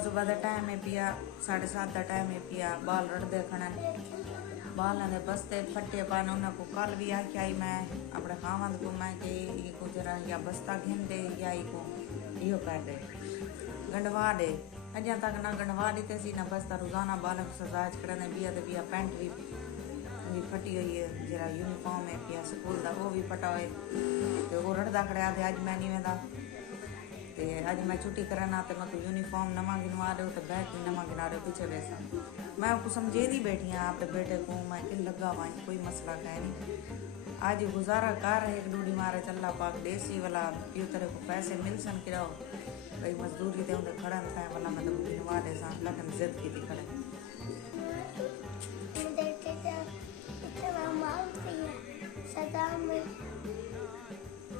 सुबह का टाइम है पिया 7:30 का टाइम है पिया बाल रड़ते खड़न बाल ने बसते फटे पान उनको कल भी आके आई मैं अपने खावंद को मैं कि को जरा या बस्ता घेन दे या को यो कर दे गंडवा दे अजा तक ना गंडवा देते सी ना बस्ता रोजाना बाल को सजाज करने बिया पैंट भी फटी हुई है जरा यूनिफॉर्म है पिया स्कूल का वो भी फटा हुए तो वो रड़दा खड़ा थे अज मैं नहीं वेंदा ते अज मैं छुट्टी करना तो मैं यूनिफॉर्म नवा गिनवा दो तो बैग भी नवा गिना दो पीछे वैसा मैं उसको समझे दी बैठी हाँ आपके बेटे को मैं कि लगा हुआ कोई मसला है नहीं आज गुजारा कर एक डूडी मारे चल्ला पाक देसी वाला यू तरह को पैसे मिल सन किराओ भाई मजदूरी थे उन्हें खड़ा था वाला मतलब गिनवा दे सा लगन जिद की थी खड़े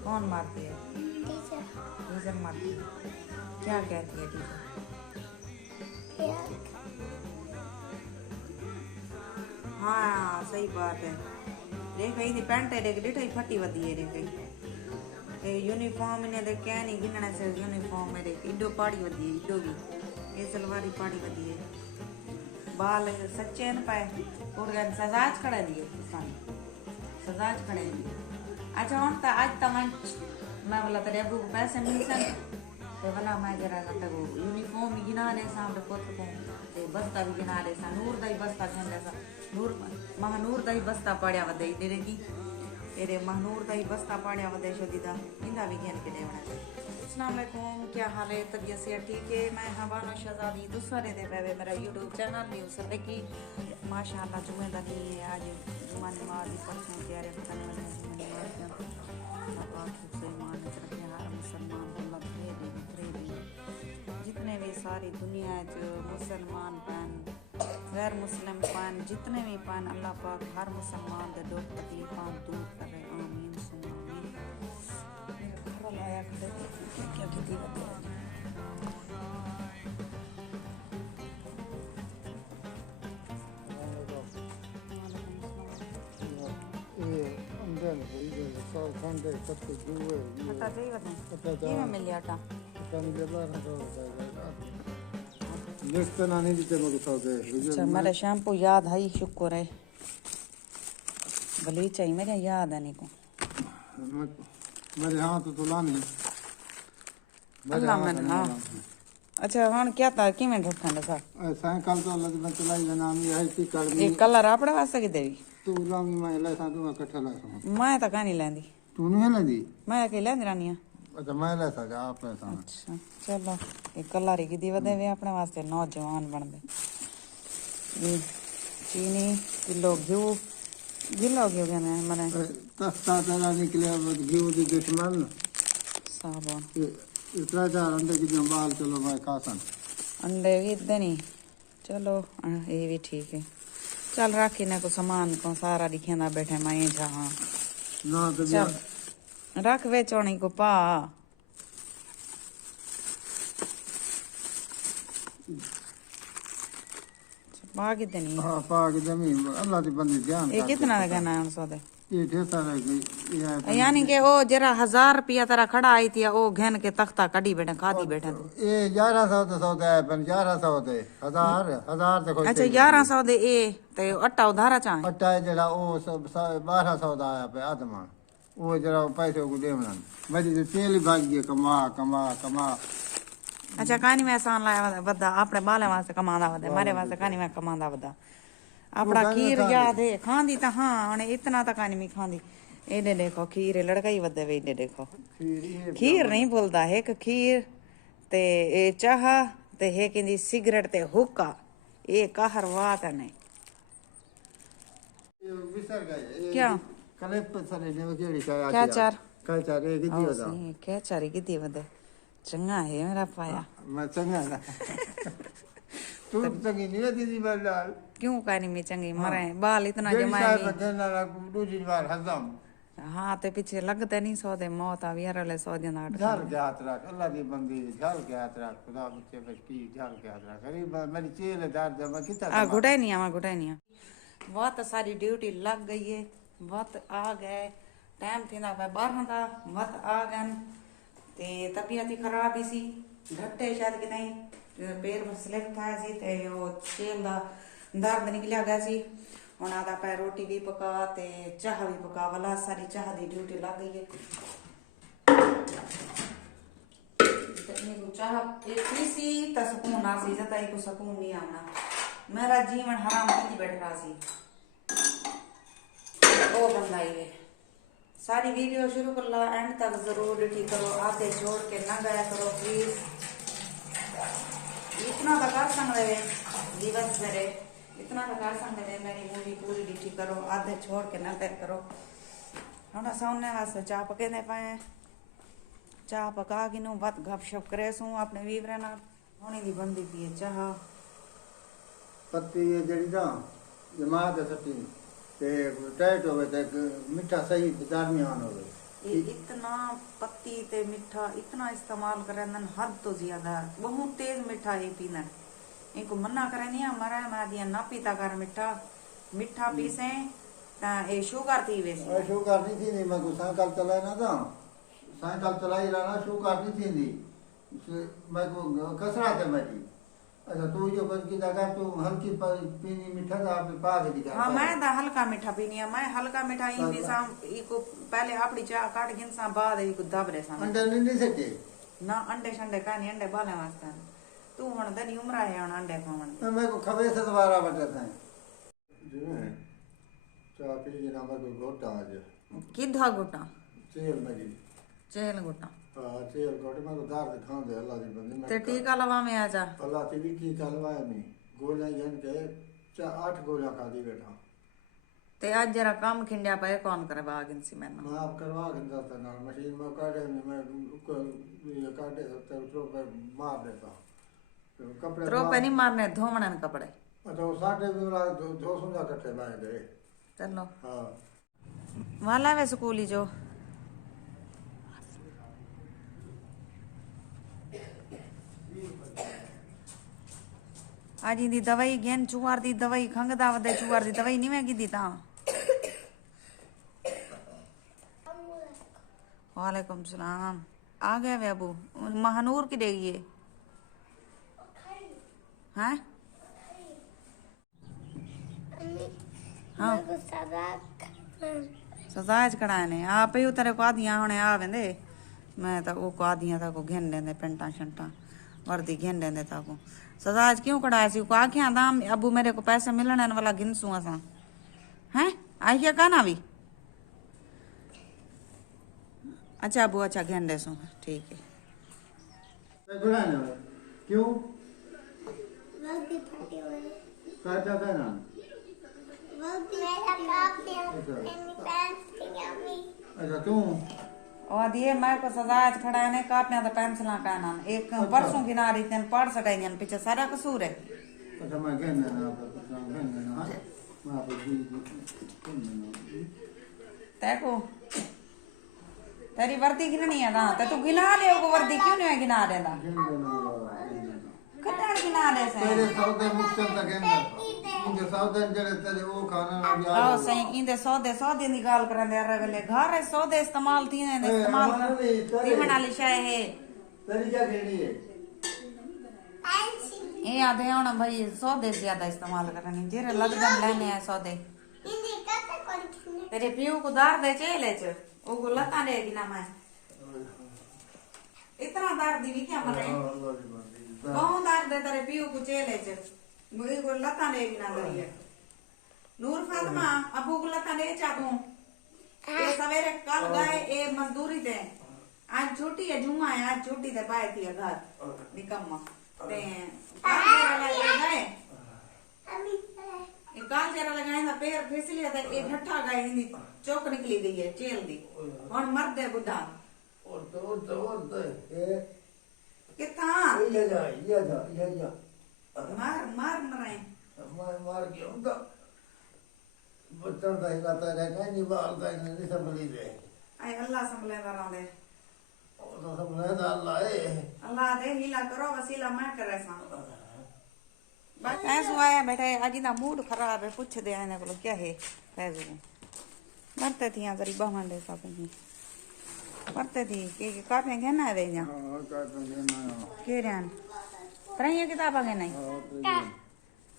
कौन मारती है टीचर मारती है क्या कहती है टीचर हाँ सही बात है देख ही पैंट है देख डिठाई फटी वधी है देख यूनिफॉर्म इन्हें देख क्या नहीं गिनने से यूनिफॉर्म है देख इडो पाड़ी वधी है इडो भी ये सलवारी पाड़ी वधी है बाल सच्चे न पाए और सजाज खड़ा दिए सजाज खड़े दिए अच्छा हूँ तो आज तो मैं बोला तेरे अबू को पैसे मिल सन तो बोला मैं जरा तक यूनिफॉर्म गिना दे सा पुत को ते बस्ता भी गिना दे सा नूर दा ही बस्ता कहने सा नूर महानूर दा ही बस्ता पड़िया वदे तेरे की तेरे महानूर दा ही बस्ता पड़िया वदे शदीदा इंदा भी गिन के देवना अस्सलाम वालेकुम क्या हाल है तबीयत से ठीक है मैं हवाना शहजादी दूसरे दे पे मेरा यूट्यूब चैनल न्यूज़ की माशाअल्लाह जुमे दा दी है आज जुमा नमाज पढ़ने तैयारी करने वाले जितने भी सारी दुनिया जो मुसलमान पान गैर मुस्लिम पान जितने भी पान अल्लाह पाक हर मुसलमान के दुख तकलीफां दूर करे आमीन सुम्मा आमीन क्या खेती मेरा शैम्पू याद है शुक्र है भले चाहिए मेरे याद है नहीं को मेरे हाथ तो लानी अल्लाह मैंने हाँ अच्छा हाँ क्या था कि मैं रखा था साइकिल तो लगना चलाई नाम ये है कि कर एक कलर आपड़ा वास्ते की देवी तू लामी मैं ले सा तू इकट्ठा ला सा मैं तो कहानी लेंदी तू नहीं लेंदी मैं अकेले लेंदी रानिया अच्छा मैं ले सा आप ले सा अच्छा चलो एक कलर की दी वदे वे अपने वास्ते नौजवान बन दे चीनी किलो घी कहने मने तस्ता तेरा निकले घी दी दुश्मन साबुन इतना चार अंडे की जंबाल चलो मैं खासन अंडे भी इतने नहीं चलो ये भी ठीक है चल राखी ने को सामान को सारा दिखेंदा बैठे मैं जहाँ ना तो चल रख वे चौनी को पा पा कितनी हाँ पा की जमीन अल्लाह की बंदी ध्यान ये कितना लगाना है सौदे ये ढेसा रह गई यानी कि वो जरा 1000 रुपया तेरा खड़ा आई थी वो घेन के तख्ता कड़ी बैठे खादी बैठे ये 1100 तो सौदा है पर 1100 दे 1000 तो कोई अच्छा 1100 दे ए ते आटा उधारा चाहे अट्टा है जरा वो सब 1200 दा आया पे आदमा वो जरा पैसे को देवना बड़ी तो तेल भाग गया कमा अच्छा कहानी में आसान लाया बदा अपने बाले वास्ते कमांदा वदे मारे वास्ते कहानी में कमांदा वदा अपना खीर याद है खांदी तो हाँ उन्हें इतना तक कहानी में खांदी एडे देखो खीर लड़का ही वदे वे एडे देखो खीर नहीं बोलता है कि खीर ते ए चाह ते है कि सिगरेट ते हुक्का ये कहर बात है नहीं क्या क्या चार क्या चार की दी वदे चंगा है मेरा पाया मैं चंगा ना तू चंगी नहीं होती थी बाल क्यों कहानी में चंगी मरे बाल इतना जमाए दूसरी बार हजम हाँ ते पीछे लगते नहीं सौ दे मौत आ यार ले सौ दिन आठ झाल के हाथ रख अल्लाह की बंदी झाल के हाथ रख खुदा बच्चे बच्ची झाल के हाथ रख गरीब मेरी चेल दर्द मैं कितना घुटाई नहीं बहुत सारी ड्यूटी लग गई है बहुत आ गए टाइम थी ना 12 था बहुत आ गए ते तबीयत ही खराब ही सी घटे शायद कि नहीं पैर में स्लिप था सी ते वो तेल दा दर्द निकलिया गया सी हुण आदा पै रोटी भी पका ते चाह भी पका वाला सारी चाह दी ड्यूटी लग गई है चाह पी सी तो सुकून आ सी जता को सुकून नहीं आना मेरा जीवन हराम की बैठ रहा सी ओ बंदा ये सारी वीडियो शुरू कर ला एंड तक जरूर डिटी करो आधे छोड़ के ना गया करो प्लीज इतना तो कर सकते दिवस मेरे इतना तो कर सकते मेरी मूवी पूरी डिटी करो आधे छोड़ के ना गया करो हम सोने वास्ते चाह पके दे पाए चाह पका के नू बत गपशप करे सू अपने वीवरे ना होने दी बंदी पी चाह पत्ती ये जड़ी दा जमा के सटी ते टाइट होवे ते मीठा सही दरमियान होवे इतना पत्ती ते मीठा इतना इस्तेमाल करे नन हद तो ज्यादा बहुत तेज मीठा ये पीना इनको मना करे नहीं हमारा मैं दिया ना पीता कर मीठा मीठा पीसे ता ए शुगर थी वैसे शुगर नहीं थी नहीं मैं को साइकिल चलाए ना था साइकिल चलाई रहा शुगर नहीं थी मैं को कसरत है मेरी अच्छा तू जो बस की जगह तू हल्की पीनी मीठा दा पे पा के दिखा हां मैं दा हल्का मीठा पीनी है मैं हल्का मीठा ही भी शाम इको पहले अपनी चाय काट गिन सा बाद इको दबरे सा अंडे नहीं सके ना अंडे शंडे कानी अंडे बाले वास्ते तू हुन दनी उम्र है हुन अंडे खावन मैं को खबे से दोबारा बटता है जी चाय पी के ना मैं को घोटा आज किधा गोटा चेल मेरी चेल गोटा हां चेल घोटे में तो दार दिखा दे अल्लाह दी बंदी मैं ते टीका लवा में आजा अल्लाह तेरी की कलवा में गोला जन के 8 गोला खा दी बैठा ते आज जरा काम खिंडिया पे कौन करे बागिन सी मैंने मैं आप करवा के जाता ना मशीन में काटे मैं ये काटे तो पे मार देता तो कपड़े त्रो पे नहीं मारने धोवने कपड़े अच्छा वो साढ़े भी वाला 200 का कट्टे लाए गए चलो हां वाला वे स्कूली जो आज दी दवाई गेन चुआर दी दवाई खंग दा वदे चुआर दी दवाई नहीं मैं की दी ता वालेकुम सलाम आ गए वे अबू महानूर की देगी ये हैं हाँ सजाज कढ़ाए ने आप ही उतरे को आदियां होने आ वेंदे मैं तो वो को आदियां ता को घेन लेंदे पेंटा शंटा वर्दी घेन लेंदे ता को सजाज क्यों कढ़ाए सी को आखियां दाम अबू मेरे को पैसे मिलने वाला गिनसू असा हैं आई क्या काना भी अच्छा अबू अच्छा घेन ले सू ठीक है क्यों क्या कहना अच्छा तू और दिए मैं को सजाज खड़ा ने काटने तो पेंसिल का ना एक परसों की नारी तेन पढ़ सटाई पीछे सारा कसूर है अच्छा मैं कहना ना मैं आप तेको तेरी वर्दी गिननी है ना तो तू गिना ले वो वर्दी क्यों नहीं गिना देना कटार गिना दे से तेरे सौदे मुक्तन तक है इनके सौदे जड़े तेरे वो खाना ना भी आओ सही इंदे सौदे दी गाल करन दे अगले घर है सौदे इस्तेमाल थी ने इस्तेमाल ती बनाली शाय है तेरी क्या कहनी है ये आधे होना भाई सौदे ज्यादा इस्तेमाल करनी जेरे लगदन लेने है सौदे तेरे पियो को दार दे चेले च ओ को लता देगी ना मैं इतना दार दी भी क्या मरे बहुत दार दे तेरे पियो को चेले च मुझे को लता देगी ना दरिए नूर फातिमा अबू को लता दे चाबू ये सवेरे कल गए ए मजदूरी दे आज छुट्टी है जुम्मा है आज छुट्टी दे पाए थी घर निकम्मा ते काल जरा लगाए ना पैर फिसले तो एक हट्ठा गए हिंदी चौक निकली गई है चेल दी और मर दे बुढ़ा कितना मार मार मरे मार के उनका बच्चन का इलाका रहेगा नहीं बाल का नहीं संभली दे आई अल्लाह संभले ना दे तो संभले दा अल्लाह दे हिला करो वसीला मैं करे सा बस ऐसो आया बैठे आज ना मूड खराब है पूछ दे आने को क्या है फैजू मरते थी यहाँ जरी बहन दे सब मरते थी कि काटे घेना है वे यहाँ के रहन तरह किताबा के नहीं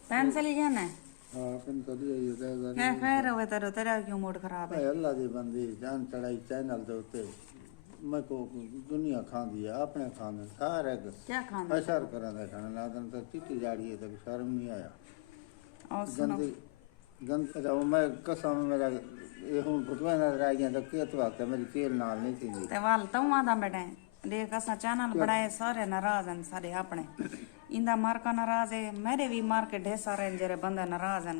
पेंसिल ही है हाँ पेंसिल ही है क्या खैर हो तेरा तेरा क्यों मूड खराब है अल्लाह दी बंदी जान चढ़ाई चैनल दे उत्ते मैं को दुनिया खांदी है अपने खाने सारे क्या खाना असर करांदे खाने लादन तो चिट्टी जाड़ी है तो शर्म नहीं आया और सुनो गंदी गंद अच्छा मैं कसम मेरा ये हूं भुतवा नजर आ गया तो केत वक्त मेरी तेल नाल नहीं थी ते वाल तू आदा बैठे देख असा चैनल बनाए सारे नाराज हैं सारे अपने इंदा मार का नाराज है मेरे भी मार के ढेर सारे जरे बंदे नाराज हैं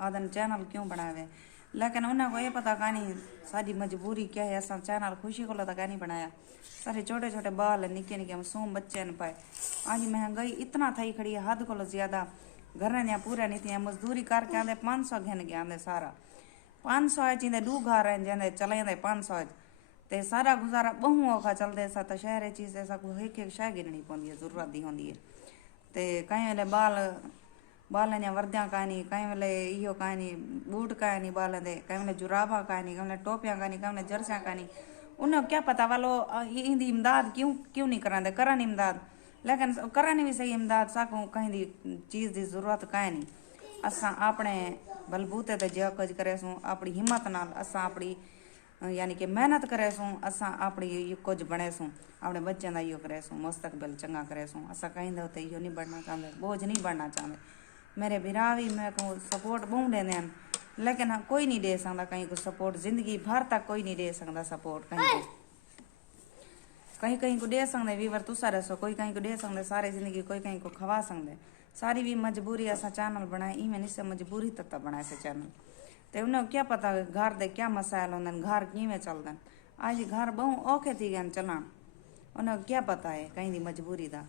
आदन चैनल क्यों बनावे लेकिन उन्हें को ये पता नहीं सारी मजबूरी क्या है असा चैनल खुशी को तो नहीं बनाया सारे छोटे छोटे बाल निके निके मासूम बच्चे न पाए आज महंगाई इतना थी खड़ी है हद को ज्यादा घर ने पूरे नहीं थी मजदूरी करके आंदे 500 घिन के आंदे सारा 500 चींदे दू घर हैं जंदे चलेंदे 500 ते सारा गुजारा बहु औखा चलते सा तो शहर चीज ऐसा को एक एक शह गिननी पौंदी है जरूरत दी होंदी है ते कई वेले बाल ने वर्दियां कहनी कई वेले इहो कहनी बूट कहनी बाल दे कई वेले जुराबा कहनी कई वेले टोपियां कहनी कई वेले जर्सियां कहनी उन्हें क्या पता वालो इंदी इमदाद क्यों नहीं करांदे करन इमदाद लेकिन करन भी सही इमदाद साकू कहीं दी चीज दी जरूरत कहीं नहीं असा अपने बलबूते ते जो कुछ करे सूं अपनी हिम्मत नाल असा अपनी यानी कि मेहनत करे सूं असा अपनी कुछ बने सूं अपने बच्चों का इो करे सूं मुस्तकबिल चंगा करे सूं असा कहीं दे इो नहीं बढ़ना चाहते बोझ नहीं बढ़ना चाहते मेरे बिरा भी मेरे को सपोर्ट बहुत देंदे हैं लेकिन कोई नहीं दे सकता कहीं को सपोर्ट जिंदगी भर तक कोई नहीं दे सकता सपोर्ट कहीं को दे सकते वीवर तुसा रसो कोई कहीं को दे सकते सारी जिंदगी कोई कहीं को खवा सकते सारी भी मजबूरी असा चैनल बनाए इमें नहीं मजबूरी तक बनाए से चैनल तो उन्हें क्या पता घर दे क्या मसाइल होंगे घर किमें चलते आज घर बहु औखे थी गए चलान उन्हें क्या पता है कहीं दी मजबूरी का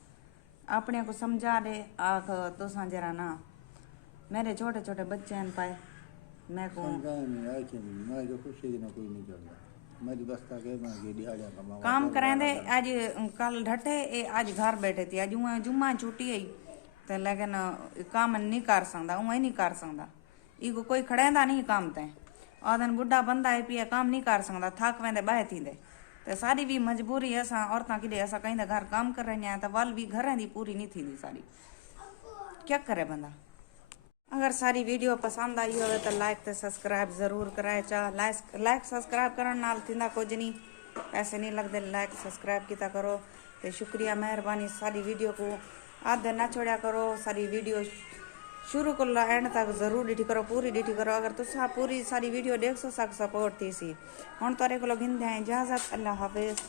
अपने को समझा दे आख तुसा जरा ना मेरे छोटे छोटे बच्चे हैं पाए मैं को काम करें दे आज कल ढटे आज घर बैठे थी आज जुम्मा छुट्टी आई तो लेकिन काम नहीं कर सकता उं नहीं कर सकता इको कोई खड़ेंदा नहीं काम ते आदन बुढ़ा बंदा है पिया काम नहीं कर सकता थक वेंदे बाहे थींदे तो सारी भी मजबूरी असा औरतां किडे असा कहीं घर काम कर रही हैं तो वल भी घरें दी पूरी नहीं थी सारी क्या करे बंदा अगर सारी वीडियो पसंद आई हो तो लाइक तो सब्सक्राइब जरूर कराए चा लाइक सब्सक्राइब करने नाल थींदा कुछ नहीं पैसे नहीं लगते लाइक सब्सक्राइब किया करो तो शुक्रिया मेहरबानी सारी वीडियो को आधे ना छोड़ा करो सारी वीडियो शुरू को एंड तक जरूर डिठी करो पूरी डिठी करो अगर तुसा पूरी सारी वीडियो देख सो सपोर्ट थी सी हुण तोरे को गिनदे इजाजत अल्लाह हाफिज।